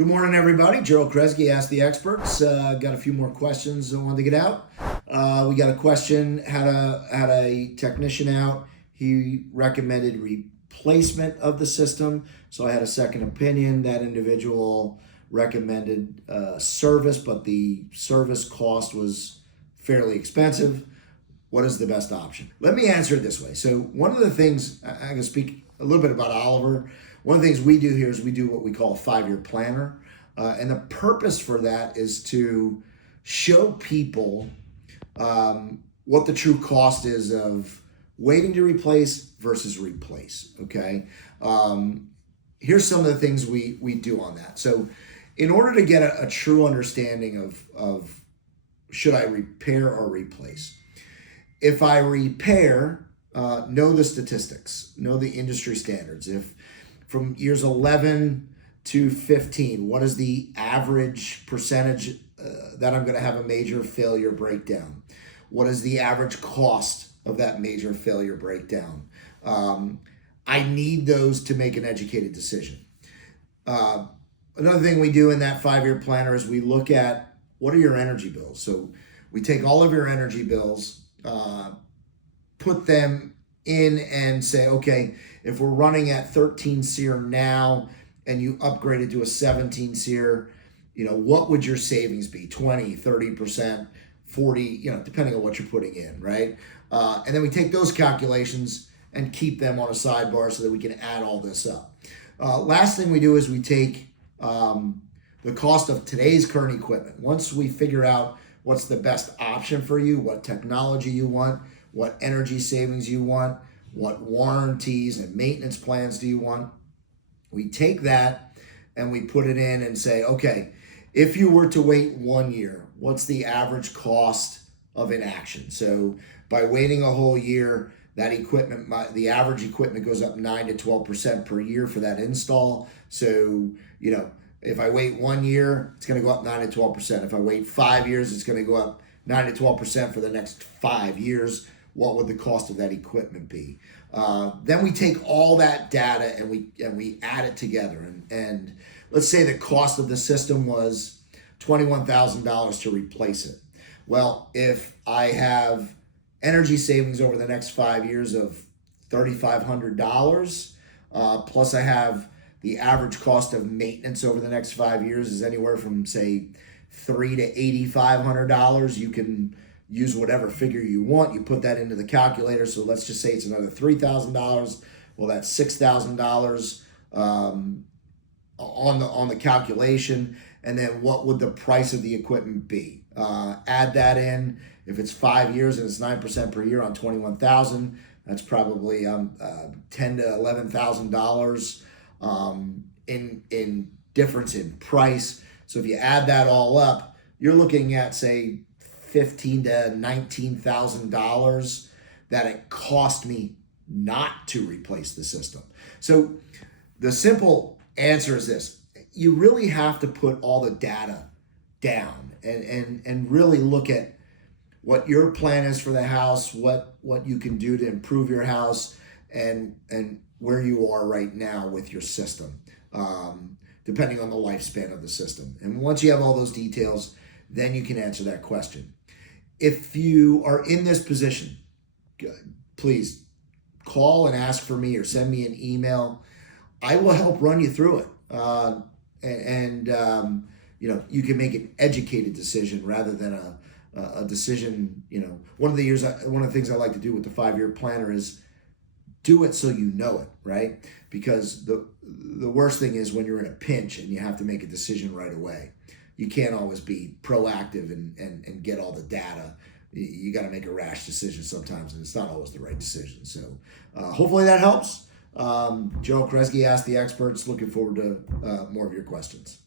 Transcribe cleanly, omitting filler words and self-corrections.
Good morning, everybody. Gerald Kresge, Ask the Experts. Got a few more questions I wanted to get out. We got a question, had a technician out. He recommended replacement of the system, so I had a second opinion. That individual recommended service, but the service cost was fairly expensive. What is the best option? Let me answer it this way. So one of the things, I can speak a little bit about Oliver. One of the things we do here is we do what we call a 5-year planner. And the purpose for that is to show people what the true cost is of waiting to replace versus replace, okay? Here's some of the things we do on that. So in order to get a true understanding of should I repair or replace, if I repair, know the statistics, know the industry standards. If from years 11 to 15, what is the average percentage that I'm going to have a major failure breakdown? What is the average cost of that major failure breakdown? I need those to make an educated decision. Another thing we do in that 5-year planner is we look at what are your energy bills. So we take all of your energy bills, put them in and say, okay, if we're running at 13 SEER now and you upgrade it to a 17 SEER, what would your savings be? 20, 30%, 40, depending on what you're putting in, right? And then we take those calculations and keep them on a sidebar so that we can add all this up. Last thing we do is we take the cost of today's current equipment. Once we figure out what's the best option for you, what technology you want, what energy savings you want, what warranties and maintenance plans do you want, we take that and we put it in and say, okay, if you were to wait 1 year, what's the average cost of inaction? So by waiting a whole year, that equipment, the average equipment goes up 9 to 12% per year for that install. So, if I wait 1 year, it's going to go up 9 to 12%. If I wait 5 years, it's going to go up 9 to 12% for the next 5 years. What would the cost of that equipment be? Then we take all that data and we add it together. And let's say the cost of the system was $21,000 to replace it. Well, if I have energy savings over the next 5 years of $3,500, plus I have the average cost of maintenance over the next 5 years is anywhere from, say, $3,000 to $8,500. You can use whatever figure you want. You put that into the calculator. So let's just say it's another $3,000. Well, that's $6,000 on the calculation. And then what would the price of the equipment be? Add that in. If it's 5 years and it's 9% per year on $21,000, that's probably $10,000 to $11,000 in difference in price. So if you add that all up, you're looking at, say, $15,000 to $19,000 that it cost me not to replace the system. So the simple answer is this: you really have to put all the data down and really look at what your plan is for the house, what you can do to improve your house, and where you are right now with your system, depending on the lifespan of the system. And once you have all those details, then you can answer that question. If you are in this position, please call and ask for me or send me an email. I will help run you through it. You can make an educated decision rather than a decision. One of the things I like to do with the 5-year planner is do it so you know it, right? Because the worst thing is when you're in a pinch and you have to make a decision right away. You can't always be proactive and get all the data. You got to make a rash decision sometimes, and it's not always the right decision. So hopefully that helps. Gerald Kresge, Ask the Experts. Looking forward to more of your questions.